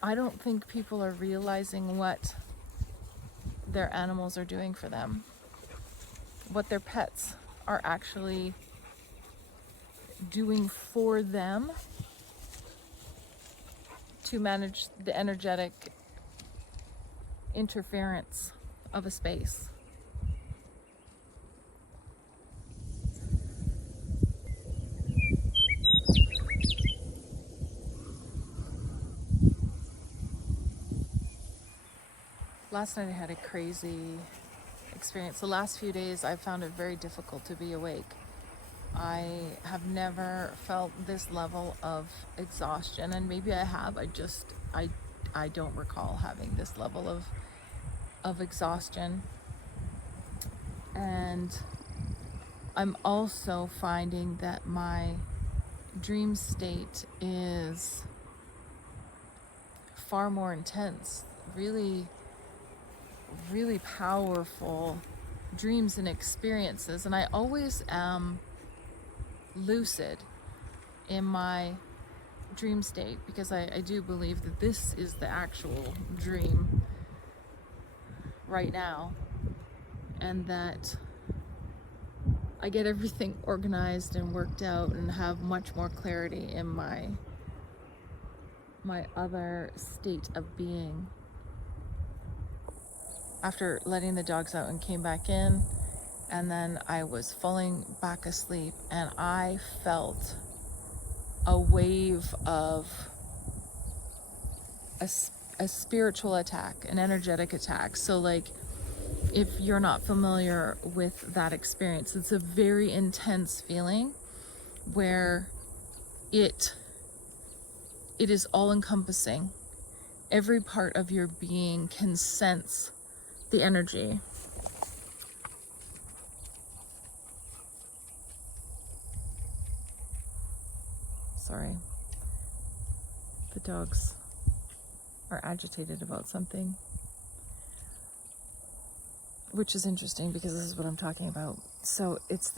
I don't think people are realizing what their animals are doing for them, what their pets are actually doing for them to manage the energetic interference of a space. Last night I had a crazy experience. The last few days I found it very difficult to be awake. I have never felt this level of exhaustion, and maybe I have. I don't recall having this level of exhaustion. And I'm also finding that my dream state is far more intense, really powerful dreams and experiences. And I always am lucid in my dream state, because I do believe that this is the actual dream right now, and that I get everything organized and worked out and have much more clarity in my other state of being. After letting the dogs out and came back in, and then I was falling back asleep, and I felt a wave of a spiritual attack, an energetic attack. So like, if you're not familiar with that experience, it's a very intense feeling where it is all encompassing. Every part of your being can sense the energy. Sorry. The dogs are agitated about something, which is interesting because this is what I'm talking about. So it's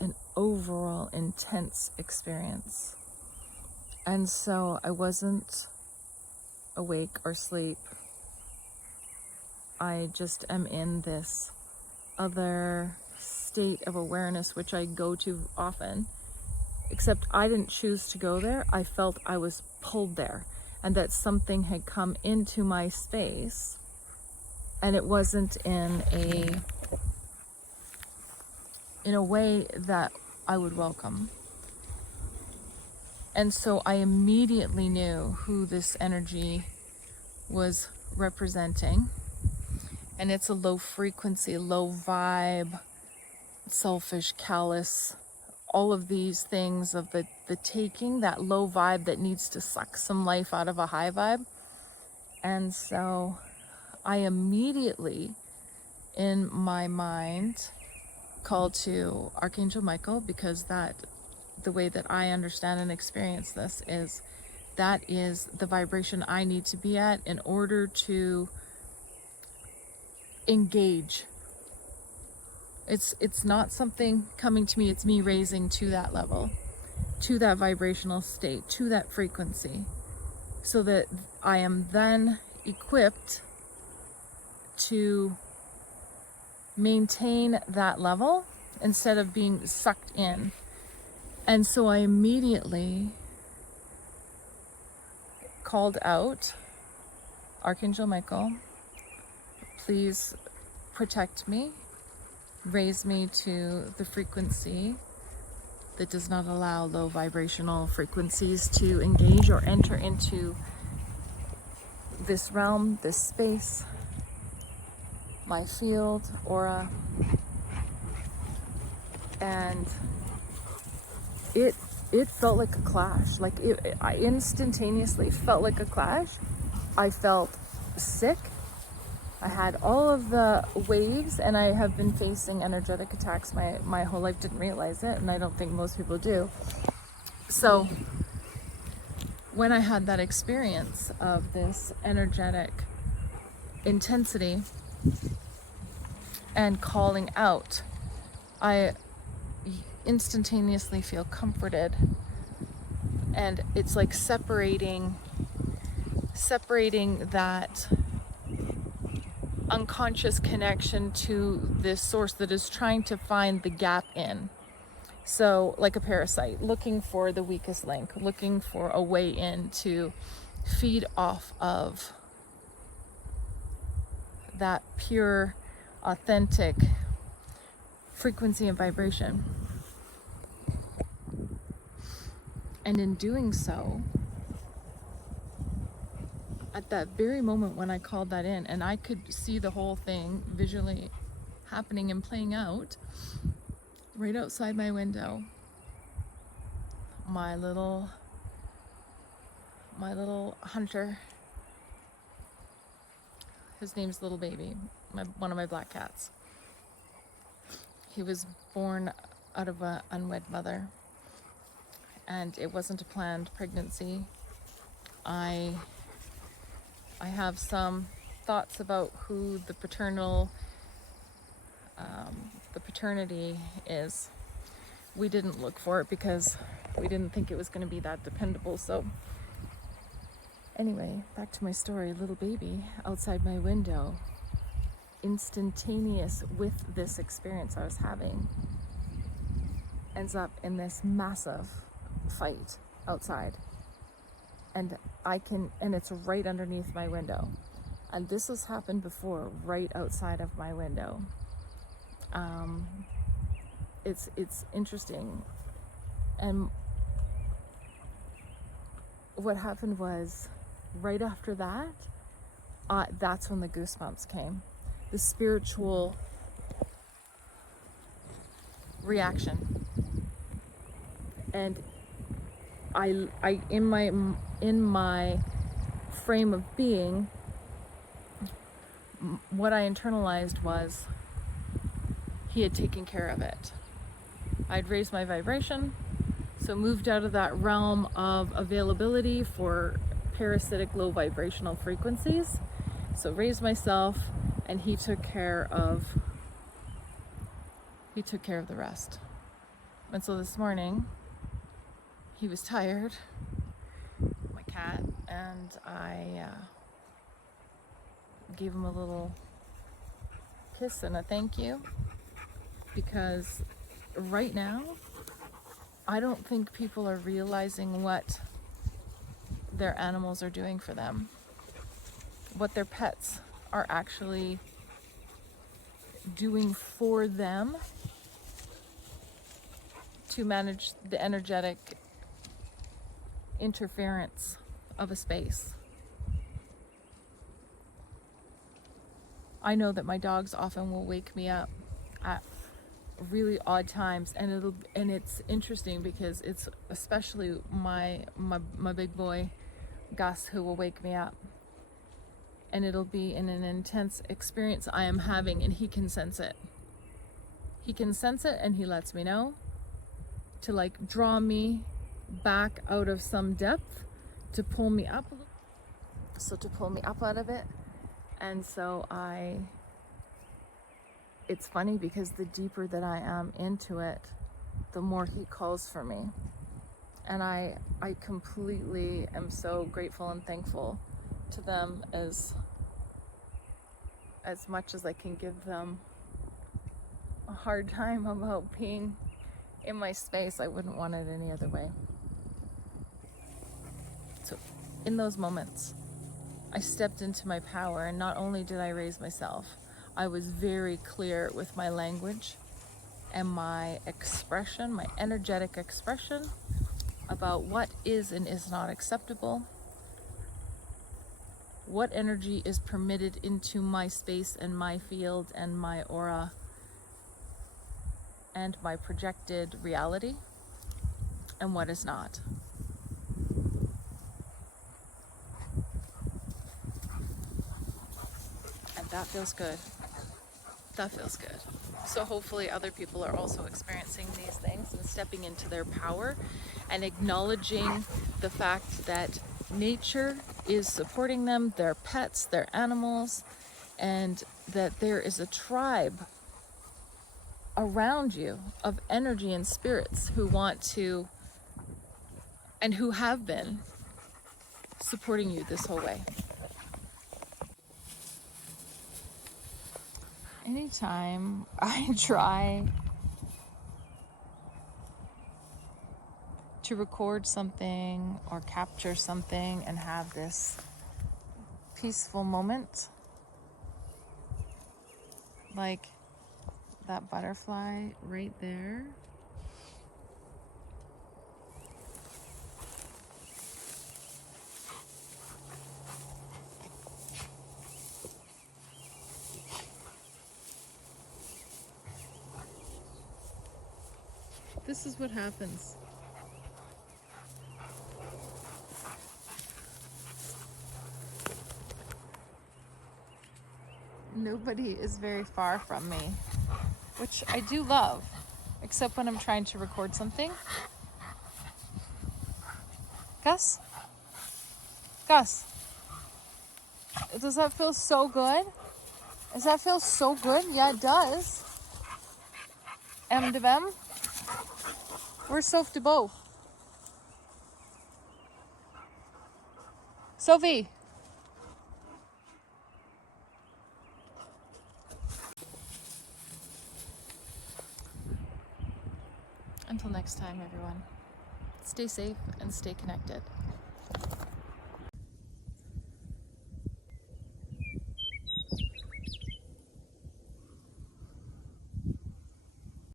an overall intense experience. And so I wasn't awake or asleep. I just am in this other state of awareness, which I go to often, except I didn't choose to go there. I felt I was pulled there, and that something had come into my space, and it wasn't in a way that I would welcome. And so I immediately knew who this energy was representing. And it's a low frequency, low vibe, selfish, callous, all of these things of the taking, that low vibe that needs to suck some life out of a high vibe. And so I immediately, in my mind, called to Archangel Michael, because the way that I understand and experience this is that is the vibration I need to be at in order to engage. It's not something coming to me, it's me raising to that level, to that vibrational state, to that frequency, so that I am then equipped to maintain that level instead of being sucked in. And so I immediately called out, Archangel Michael, please protect me, raise me to the frequency that does not allow low vibrational frequencies to engage or enter into this realm, this space, my field, aura. And it felt like a clash. Like I instantaneously felt like a clash. I felt sick. I had all of the waves, and I have been facing energetic attacks my whole life. Didn't realize it, and I don't think most people do. So when I had that experience of this energetic intensity and calling out, I instantaneously feel comforted And it's like separating that unconscious connection to this source that is trying to find the gap in. So like a parasite, looking for the weakest link, looking for a way in to feed off of that pure, authentic frequency and vibration. And in doing so, at that very moment when I called that in, and I could see the whole thing visually happening and playing out right outside my window, my little hunter, his name's Little Baby, one of my black cats. He was born out of an unwed mother, and it wasn't a planned pregnancy. I have some thoughts about who the paternity is. We didn't look for it because we didn't think it was going to be that dependable. So anyway, back to my story. Little Baby outside my window, instantaneous with this experience I was having, ends up in this massive fight outside. And it's right underneath my window. And this has happened before, right outside of my window. It's interesting. And what happened was, right after that, that's when the goosebumps came. The spiritual reaction. And I in my frame of being, what I internalized was he had taken care of it. I'd raised my vibration, so moved out of that realm of availability for parasitic low vibrational frequencies. So raised myself, and he took care of the rest. And so this morning, he was tired, my cat, and I gave him a little kiss and a thank you, because right now, I don't think people are realizing what their animals are doing for them, what their pets are actually doing for them to manage the energetic interference of a space. I know that my dogs often will wake me up at really odd times, and it's interesting because it's especially my big boy Gus who will wake me up, and it'll be in an intense experience I am having, and he can sense it. He can sense it, and he lets me know to like draw me back out of some depth, to pull me up. So to pull me up out of it. And so it's funny because the deeper that I am into it, the more he calls for me. And I completely am so grateful and thankful to them as much as I can give them a hard time about being in my space. I wouldn't want it any other way. So in those moments, I stepped into my power, and not only did I raise myself, I was very clear with my language and my expression, my energetic expression, about what is and is not acceptable, what energy is permitted into my space and my field and my aura and my projected reality, and what is not. And that feels good. That feels good. So hopefully other people are also experiencing these things and stepping into their power and acknowledging the fact that nature is supporting them, their pets, their animals, and that there is a tribe around you of energy and spirits who want to and who have been supporting you this whole way. Anytime I try to record something or capture something and have this peaceful moment, like that butterfly right there, this is what happens. Nobody is very far from me, which I do love, except when I'm trying to record something. Gus? Gus? Does that feel so good? Does that feel so good? Yeah, it does. M de Vem? Where's Soph de Beau? Sophie! Until next time, everyone. Stay safe and stay connected.